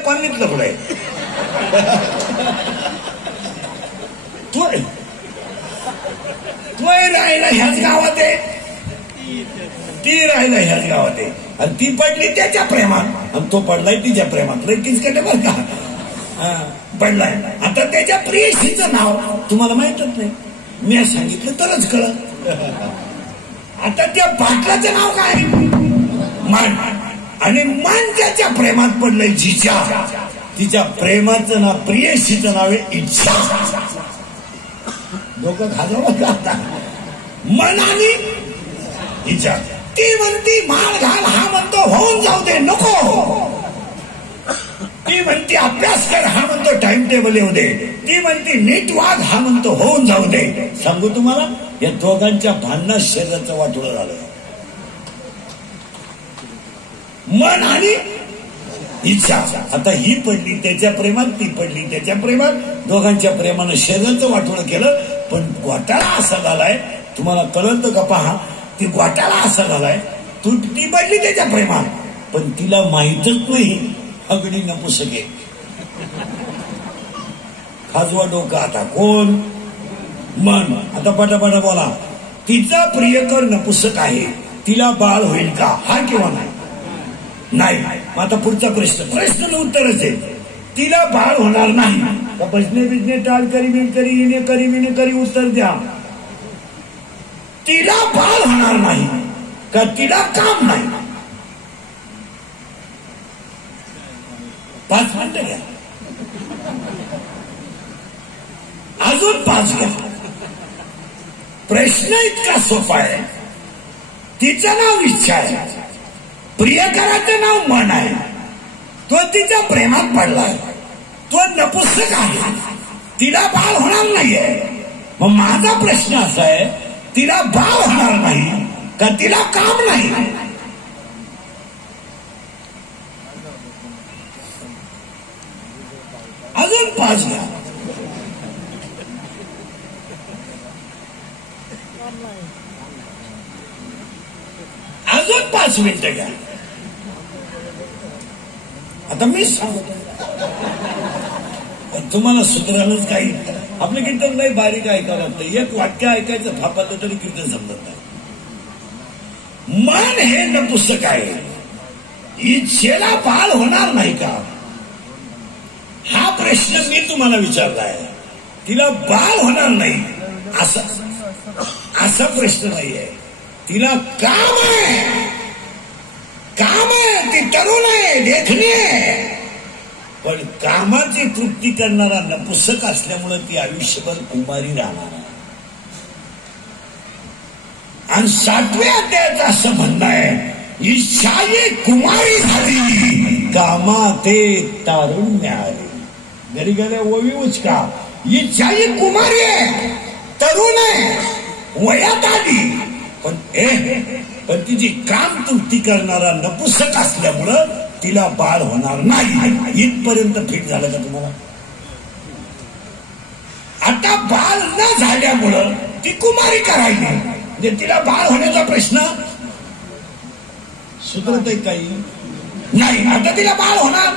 कॉलनीतलं कुठं आहे? तोय राहिला ह्याच गावात आहे, ती राहिला ह्याच गावात आहे, आणि ती पडली त्याच्या प्रेमात आणि तो पडलाय तिच्या प्रेमात. लगेच केलं बरं का, पडलाय. आता त्याच्या प्रियसीचं नाव तुम्हाला माहितच नाही, मी सांगितलं तरच कळत. आता त्या पाटलाचं नाव काय? मान. आणि मान ज्याच्या प्रेमात पडलंय जिच्या, तिच्या प्रेमाचं नाव, प्रियसीचं नाव आहे इच्छा. डोकं घालावं का आता? मन आणि इच्छा. ती म्हणती माळ घाल, हा म्हणतो होऊन जाऊ दे नको. ती म्हणती अभ्यास कर, हा म्हणतो टाइम टेबल येऊ दे. ती म्हणती नीट वाग, हा म्हणतो होऊन जाऊ दे. सांगू तुम्हाला, या दोघांच्या भांडणात शरीराचं वाटोळं झालं. मन आणि इच्छा. आता ही पडली त्याच्या प्रेमात, ती पडली त्याच्या प्रेमात, दोघांच्या प्रेमानं शरीराचं वाटोळं केलं. पण घोटाळा असा झालाय, तुम्हाला कळतं का? पहा, ती घोटाळा असा झालाय, ती पडली त्याच्या प्रेमात, पण तिला माहीतच नाही अगदी नपुसके. खाजवा डोका. आता कोण? मन. आता पटापटा बोला. तिचा प्रियकर नपुसक आहे, तिला बाळ होईल का? हा किंवा नाही? नाही. आता पुढचा प्रश्न उत्तरच आहे, तिला बाळ होणार नाही का? बसणे बिजने टाळ करी बिन करी येणे करी विने करी, उत्तर द्या. तिला बाळ होणार नाही का? तिला काम नाही? 5 मिनिटं घ्या, अजून 5 घ्या. प्रश्न इतका सोपा आहे. तिचं नाव इच्छा आहे, प्रियकराचं नाव मन आहे, तो तिच्या प्रेमात पडलाय, तो नपुसक आहे, तिला बाळ होणार नाहीये. मग माझा प्रश्न असा आहे, तिला बाळ होणार नाही का? तिला काम नाही? अजून 5 घ्या. अजून 5 मिनिटं घ्या. आता मी सांगतो तुम्हाला सुधारायलाच काही. आपलं कीर्तन नाही बारीक ऐकावं लागतं, एक वाक्य ऐकायचं फापालं तरी कीर्तन समजत नाही. मन हे नपुसक आहे, इच्छेला बाळ होणार नाही का? हा प्रश्न मी तुम्हाला विचारलाय. तिला बाळ होणार नाही असा प्रश्न नाहीये. तिला काम आहे, काम आहे, ती तरुण आहे, देखणी आहे, पण कामाची तृप्ती करणारा नपुसक असल्यामुळे ती आयुष्यभर कुमारी राहणार आहे. आणि 7व्या अध्यायाचं असं म्हणणं आहे, इच्छा ये कुमारी झाली, कामा ते तारुण्य आले. घरी गेले ओवी उचका. इच्छा ही कुमारी आहे, तरुण आहे, वयात आली, पण तिची काम तृप्ती करणारा नपुसक असल्यामुळं तिला बाळ होणार नाही. इथपर्यंत फिट झालं का तुम्हाला? आता बाळ न झाल्यामुळं ती कुमारी करायची, म्हणजे तिला बाळ होण्याचा प्रश्न सुधरत आहे काही नाही. आता तिला बाळ होणार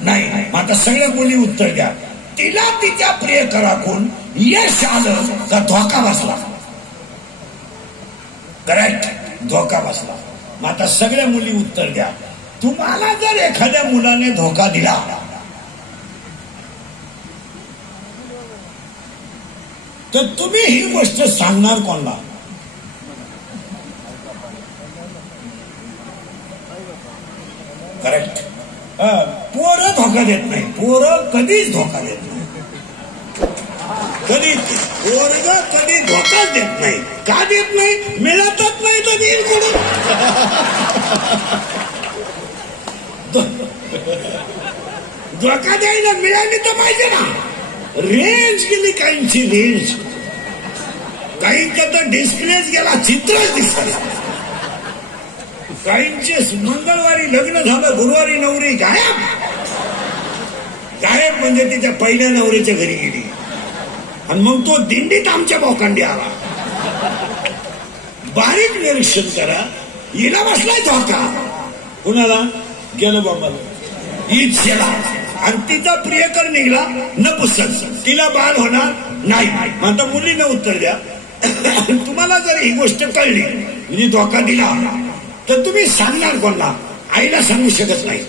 नाही. आता सगळ्या मुली उत्तर द्या. तिला तिच्या प्रियकराकडून यश आलं का धोका बसला? करेक्ट, धोका बसला. मग आता सगळ्या मुली उत्तर द्या. तुम्हाला जर एखाद्या मुलाने धोका दिला तर तुम्ही ही गोष्ट सांगणार कोणाला? करेक्ट. पोरं धोका देत नाही, पोरं कधीच धोका देत नाही, कधीच. पोरग कधी धोकाच देत नाही. का देत नाही? मिळतच नाही तर देईल कोण? धोका द्यायला मिळाली तर पाहिजे ना. रेंज गेली काहींची, रेंज. काहींचा तर डिस्प्लेच गेला, चित्रच दिसत. काहींचे मंगळवारी लग्न झालं, गुरुवारी नवरी गायब. गायब म्हणजे तिच्या पहिल्या नवरीच्या घरी गेली, आणि मग तो दिंडीत आमच्या बोकांडी आला. बारीक निरीक्षण करा. हिला बसलाय धोका. कुणाला? गेलो बाबाला, इच्छेला. आणि तिचा प्रियकर निघाला नपुसक, तिला बाळ होणार नाही. आता मुलीनं उत्तर द्या, तुम्हाला जर ही गोष्ट कळली म्हणजे धोका दिला तर तुम्ही सांगणार कोणला? आईला सांगू शकत नाही,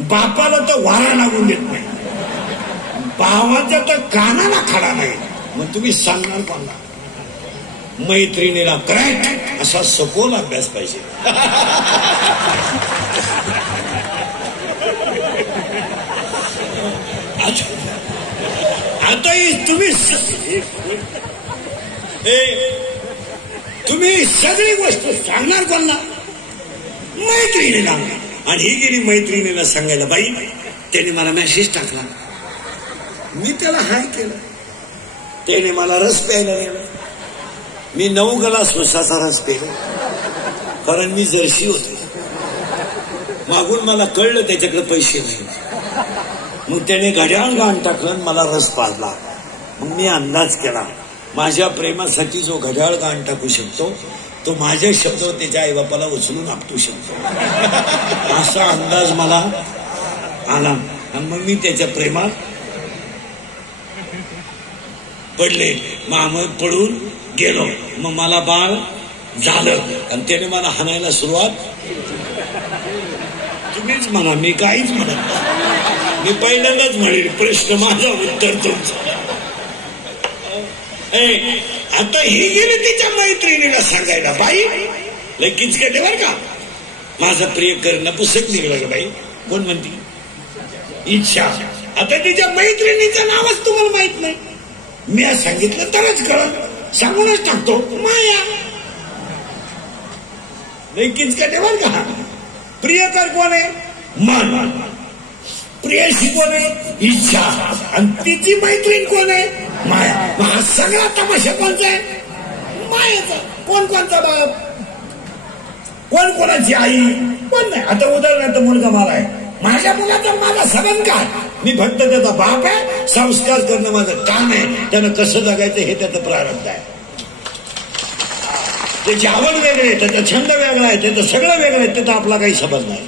बापाला तर वारा लागून देत नाही, भावाचा तर कानाला खडा नाही, मग तुम्ही सांगणार कोणला? मैत्रिणीला. करेक्ट, असा सखोल अभ्यास पाहिजे. आता तुम्ही सगळी गोष्ट सांगणार कोणला? मैत्रिणीला. आणि ही गेली मैत्रिणीला सांगायला, बाई त्याने मला मेसेज टाकला, मी त्याला हाय केलं, त्याने मला रस प्यायला नेलं, मी 9 ग्लास उसाचा रस प्यायला, कारण मी जर्शी होते. मागून मला कळलं त्याच्याकडे पैसे नाही, मग त्याने घड्याळ गाण टाकलं, मला रस पाजला. मग मी अंदाज केला, माझ्या प्रेमासाठी जो घड्याळ गाण टाकू शकतो तो माझ्या शब्दावर त्याच्या आईबापाला उचलून आपटू शकतो, असा अंदाज मला आला. आणि मग मी त्याच्या प्रेमात पडले, मग पडून गेलो. मग मला बाळ झालं आणि त्याने मला हाणायला सुरुवात. तुम्हीच म्हणा, मी काहीच म्हणत, मी पहिल्यांदाच म्हणेल प्रश्न माझा, उत्तर तुमचं. आता ही गेली तिच्या मैत्रिणीला सांगायला, बाई लगेच काय बर का, माझं प्रिय करणं पुस्तक निघलं का बाई? कोण म्हणती? इच्छा. आता तिच्या मैत्रिणीचं नावच तुम्हाला माहित नाही, मी आज सांगितलं तरच कळत, सांगूनच टाकतो माया. लगेच काय बर का? प्रियकर कोण आहे? मन. प्रियशी कोण आहे? इच्छा. आणि तिची मैत्रीण कोण आहे? माया. हा सगळा तमाशा कोणचा आहे? मायाचा. कोण कोणचा बाप, कोण कोणाची आई, कोण नाही. आता उदाहरणार्थ मुलगा मला आहे, माझ्या मुलाचा माझा संबंध काय? मी फक्त त्याचा बाप आहे, संस्कार करणं माझं काम आहे, त्यानं कसं जगायचं हे त्याचं प्रारब्ध आहे. त्याची आवड वेगळी आहे, त्याचा छंद वेगळा आहे, त्याचं सगळं वेगळं आहे, त्याचा आपला काही संबंध नाही.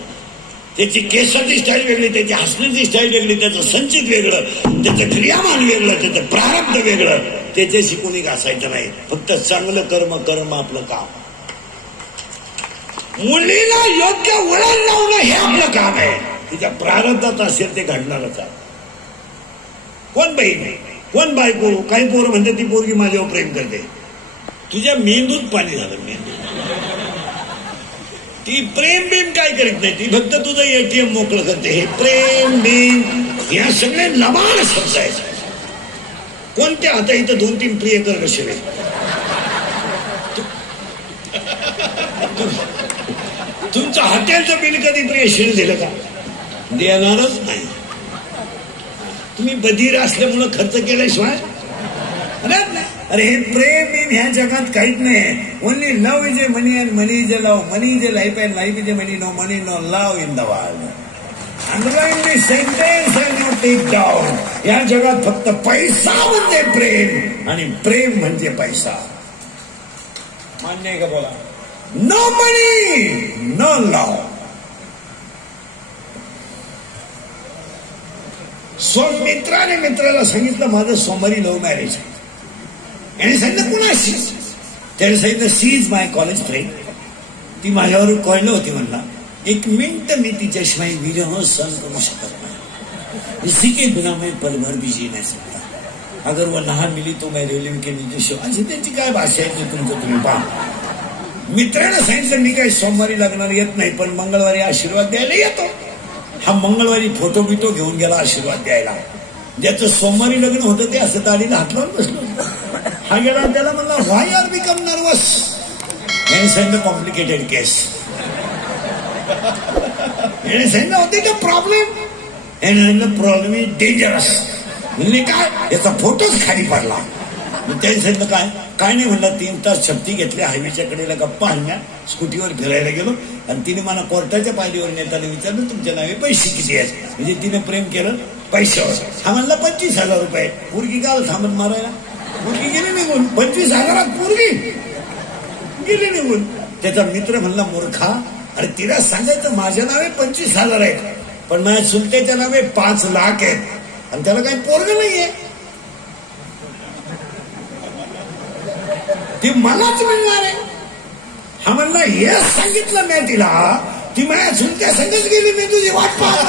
त्याची केसाची स्टाईल वेगळी, त्याची हसण्याची स्टाईल वेगळी, त्याचं संचित वेगळं, त्याचं क्रियामान वेगळं, त्याचं प्रारब्ध वेगळं. त्याच्याशी कोणी घासायचं नाही, फक्त चांगलं कर्म कर्म आपलं काम. मुलीला योग्य वळण लावणं हे आपलं काम आहे, तिच्या प्रारब्धात असेल ते घडणारच आहे. कोण बहीण, कोण बायको, काही पोरं म्हणते ती पोरगी माझ्यावर प्रेम करते, तुझ्या मेंदूत पाणी झालं. मेंदू ती प्रेम बिम काय करीत नाही, ती फक्त तुझं एटीएम मोकळं करते. हे प्रेम बिम या सगळे लबाड शब्द आहेत. कोणत्या? आता इथं 2-3 प्रियकर कसे तुमचं हॉटेलचं बिल कधी प्रियशील दिलं का? देणारच नाही. तुम्ही बधीर असल्यामुळं खर्च केल्याशिवाय. अरे हे प्रेम बिम ह्या जगात काहीच नाही. Only love is a money and money is a love, money is a life and life is a money. No money no love in the world. Underline this sentence and not take down. या जगात फक्त पैसा म्हणजे प्रेम आणि प्रेम म्हणजे पैसा. मान्य आहे का? बोला. No money no love. मित्राने मित्राला सांगितलं माझं सोमवारी लव्ह मॅरेज आहे. याने सांगितलं कुणाशी? त्याने सांगितलं she is my college friend. ती माझ्यावर कळलं होती. म्हणला 1 मिनिट मी तिच्याशिवाय विरह सहन करू शकत नाही. इसी के बिना मैं पल भर भी जी नहीं सकता. अगर वो ना मिली तो मैं रेल्वे के नीचे शो. अशी त्यांची काय भाषा आहे ते तुमचं तुम्ही पहा. मित्रानं सांगितलं मी काही सोमवारी लग्नाला येत नाही, पण मंगळवारी आशीर्वाद द्यायला येतो. हा मंगळवारी फोटो बिटो घेऊन गेला आशीर्वाद द्यायला. ज्याचं सोमवारी लग्न होतं ते असं ताडीला हात लावून बसलो. हा गेला, त्याला म्हणला व्हाय आर बिकम नर्वस. याने सांगितलं कॉम्प्लिकेटेड केस. याने सांगितलं होते का प्रॉब्लेम. याने सांगितलं प्रॉब्लेम इज डेंजरस. म्हणजे काय? याचा फोटोच खाली पडला. त्याने सांगितलं काय काय नाही. म्हणला 3 तास शक्ती घेतली, हायवेच्या कडेला गप्पा आणल्या, स्कूटीवर फिरायला गेलो आणि तिने मला कोर्टाच्या पायरीवर नेताना विचारलं तुमच्या नावे पैसे किती आहेत. म्हणजे तिने प्रेम केलं पैशावर. हा म्हणला 25,000 रुपये. पोरगी काल थांबत मारायला. पोरगी गेली निघून. 25,000 पोरगी गेली निघून. त्याचा मित्र म्हणला मूर्खा, अरे तिला सांगायचं माझ्या नावे 25,000 आहेत. पण माझ्या चुलत्याच्या नावे 5 लाख आहेत आणि त्याला काही पोरग नाहीये. ती मलाच मिळणार आहे. हा म्हणला हे सांगितलं मी तिला, ती माझ्या चुलत्या संगच गेली, मी तुझी वाट पाहत.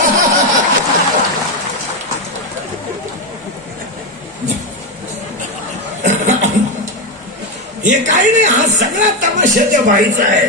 हे काही नाही, हा सगळा तमाशा त्या बाईचा आहे.